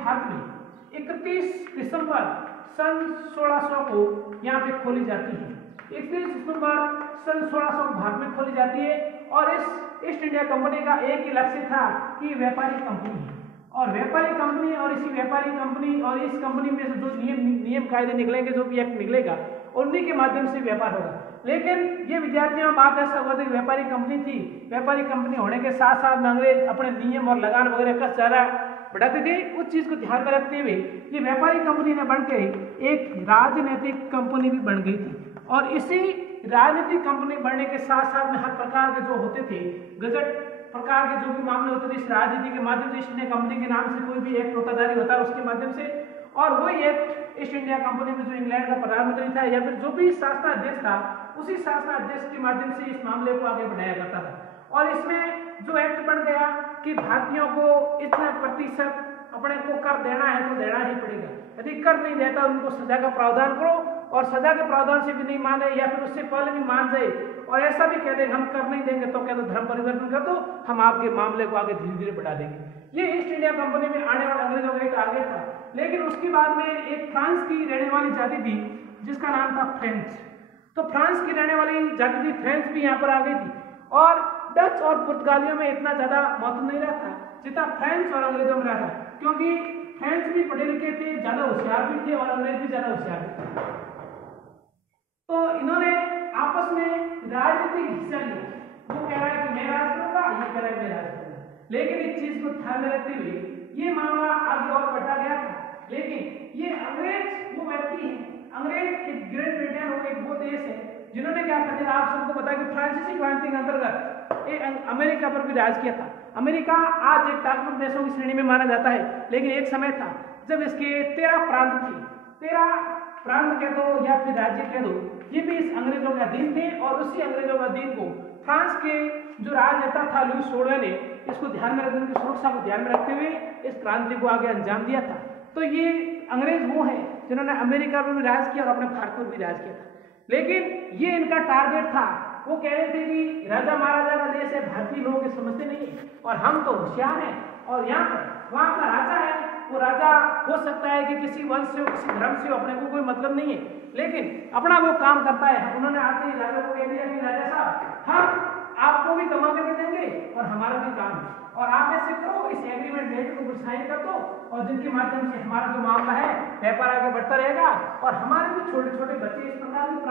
भारत में 31 दिसंबर सन 1600 को यहाँ पे खोली जाती है। 31 दिसंबर सन 1600 को भारत में खोली जाती है और इस ईस्ट इंडिया कंपनी का एक ही लक्ष्य था कि व्यापारिक कंपनी है और व्यापारिक कंपनी और इसी व्यापारिक कंपनी और इस कंपनी में जो नियम कायदे निकलेंगे, जो भी एक्ट निकलेगा, उन्हीं के माध्यम से व्यापार होगा। लेकिन ये विद्यार्थियों बात ऐसा हुआ था कि व्यापारिक कंपनी थी, व्यापारिक कंपनी होने के साथ साथ में अंग्रेज अपने नियम और लगान वगैरह का सारा बढ़ाते थे। उस चीज को ध्यान में रखते हुए ये व्यापारिक कंपनी ने बनकर एक राजनीतिक कंपनी भी बन गई थी और इसी राजनीतिक कंपनी बनने के साथ साथ में हर प्रकार के जो होते थे गजट प्रकार के जो भी मामले होते थे इस राजनीति के माध्यम से ईस्ट इंडिया कंपनी के नाम से कोई भी एक होता होता है उसके माध्यम से, और वही एक ईस्ट इंडिया कंपनी में जो इंग्लैंड का प्रधानमंत्री था या फिर जो भी शासनाध्यक्ष था उसी शासनाध्यक्ष के माध्यम से इस मामले को आगे बढ़ाया जाता था। और इसमें जो एक्ट बन गया कि भारतीयों को इतना प्रतिशत अपने को कर देना है तो देना ही पड़ेगा, यदि कर नहीं देता उनको सजा का प्रावधान करो और सजा के प्रावधान से भी नहीं माने या फिर उससे पहले भी मान जाए और ऐसा भी कह दे हम कर नहीं देंगे तो कह दो धर्म परिवर्तन कर दो, हम आपके मामले को आगे धीरे धीरे बढ़ा देंगे। ये ईस्ट इंडिया कंपनी में आने वाले अंग्रेजों का एक टारगेट था। लेकिन उसके बाद में एक फ्रांस की रहने वाली जाति थी जिसका नाम था फ्रेंच, तो फ्रांस की रहने वाली जाति थी फ्रेंच भी यहाँ पर आ गई थी और डच और पुर्तगालियों में इतना ज्यादा महत्व नहीं रहा था जितना फ्रेंच और अंग्रेजों में रहा था, क्योंकि फ्रेंच भी पढ़े लिखे थे, ज्यादा होशियार भी थे और अंग्रेज भी ज्यादा होशियार थे। तो इन्होंने आपस में राजनीतिक हिस्सा लिया, वो कह रहा है कि मैं राज करूंगा, ये कह रहा है मैं राज करूंगा। लेकिन इस चीज को ध्यान में रखते हुए ये मामला आगे और बढ़ता गया था। लेकिन ये अंग्रेज वो व्यक्ति है, अंग्रेज एक ग्रेट ब्रिटेन हो एक वो देश है जिन्होंने क्या कर दिया, आप सबको पता है कि फ्रांसीसी क्रांति के अंतर्गत अमेरिका पर भी राज किया था। अमेरिका आज एक ताकतवर देशों की श्रेणी में माना जाता है, लेकिन एक समय था जब इसके 13 प्रांत थे, 13 प्रांत कह दो या फिर राज्य कह दो, ये भी इस अंग्रेजों के अधीन थे और उसी अंग्रेजों के अधीन को फ्रांस के जो राजनेता था लुई 16 ने इसको ध्यान में रखते हुए, सुरक्षा को ध्यान में रखते हुए इस क्रांति को आगे अंजाम दिया था। तो ये अंग्रेज वो हैं जिन्होंने अमेरिका पर भी राज किया और अपने भारत पर भी राज किया था। लेकिन ये इनका टारगेट था, वो कह रहे थे कि राजा महाराजा का देश है, भारतीय लोग समझते नहीं और हम तो होशियार हैं और यहाँ पर वहाँ का राजा है, वो राजा हो सकता है कि किसी वंश से किसी धर्म से अपने को कोई मतलब नहीं है, लेकिन अपना वो काम करता है। उन्होंने आते ही राजा को कह दिया कि राजा साहब हम आपको भी कमा करके देंगे और हमारा भी काम है और आप ऐसे करो, इस एग्रीमेंट लेटर को साइन कर दो और जिनके माध्यम से हमारा जो मामला है व्यापार आगे बढ़ता रहेगा और हमारे भी छोटे छोटे बच्चे इस प्रकार की